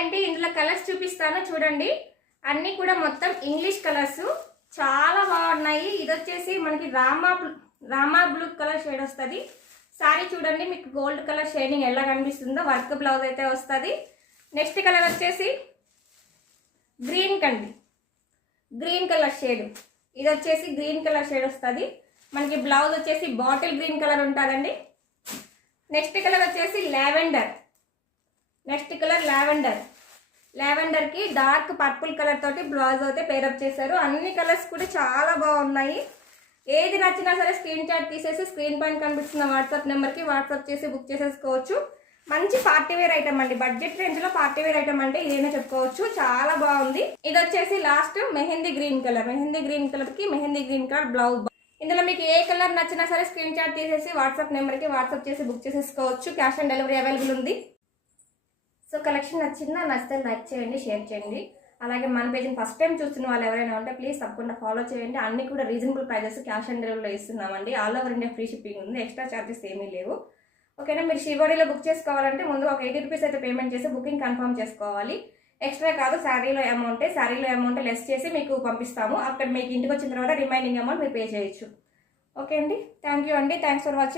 అండి, ఇందులో కలర్స్ చూపిస్తాను చూడండి. అన్నీ కూడా మొత్తం ఇంగ్లీష్ కలర్స్ చాలా బాగున్నాయి. ఇది వచ్చేసి మనకి రామా బ్లూ కలర్ షేడ్ వస్తుంది. సారీ చూడండి, మీకు గోల్డ్ కలర్ షేడింగ్ ఎలా కనిపిస్తుందో. వర్క్ బ్లౌజ్ అయితే వస్తుంది. నెక్స్ట్ కలర్ వచ్చేసి గ్రీన్ కండి, గ్రీన్ కలర్ షేడ్. ఇది వచ్చేసి గ్రీన్ కలర్ షేడ్ వస్తుంది. మనకి బ్లౌజ్ వచ్చేసి బాటిల్ గ్రీన్ కలర్ ఉంటుందండి. నెక్స్ట్ కలర్ వచ్చేసి లావెండర్. నెక్స్ట్ కలర్ లావెండర్కి డార్క్ పర్పుల్ కలర్ తోటి బ్లౌజ్ అయితే పేరప్ చేశారు. అన్ని కలర్స్ కూడా చాలా బాగున్నాయి. ఏది నచ్చినా సరే స్క్రీన్ షాట్ తీసేసి స్క్రీన్ పైన కనిపిస్తున్న వాట్సాప్ నెంబర్కి వాట్సాప్ చేసి బుక్ చేసేసుకోవచ్చు. మంచి పార్టీ వేర్ ఐటమ్ అండి. బడ్జెట్ రేంజ్లో పార్టీ వేర్ ఐటమ్ అంటే ఇదేనే చెప్పుకోవచ్చు. చాలా బాగుంది. ఇది వచ్చేసి లాస్ట్ మెహందీ గ్రీన్ కలర్కి మెహందీ గ్రీన్ కలర్ బ్లౌజ్. ఇందులో మీకు ఏ కలర్ నచ్చినా సరే స్క్రీన్ షాట్ తీసేసి వాట్సాప్ నెంబర్కి వాట్సాప్ చేసి బుక్ చేసేసుకోవచ్చు. క్యాష్ ఆన్ డెలివరీ అవైలబుల్ ఉంది. సో కలెక్షన్ నచ్చితే లైక్ చేయండి, షేర్ చేయండి. అలాగే మన పేజ్ని ఫస్ట్ టైం చూస్తున్న వాళ్ళు ఎవరైనా ఉంటే ప్లీజ్ తప్పకుండా ఫాలో చేయండి. అన్ని కూడా రీజనబుల్ ప్రైజెస్ క్యాష్ ఆన్ డెలివరీలో ఇస్తున్నామండి. All over India free shipping ఉంది. ఎక్స్ట్రా ఛార్జెస్ ఏమీ లేవు. ఓకేనా. మీరు శివోడిలో బుక్ చేసుకోవాలంటే ముందు ఒక 80 రూపీస్ అయితే పేమెంట్ చేసి బుకింగ్ కన్ఫర్మ్ చేసుకోవాలి. ఎక్స్ట్రా కాదు, శారీలో అమౌంట్ లెస్ చేసి మీకు పంపిస్తాము. అక్కడ మీకు ఇంటికి వచ్చిన తర్వాత రిమైనింగ్ అమౌంట్ మీరు పే చేయొచ్చు. ఓకే అండి, థ్యాంక్ యూ అండి. Thanks for watching.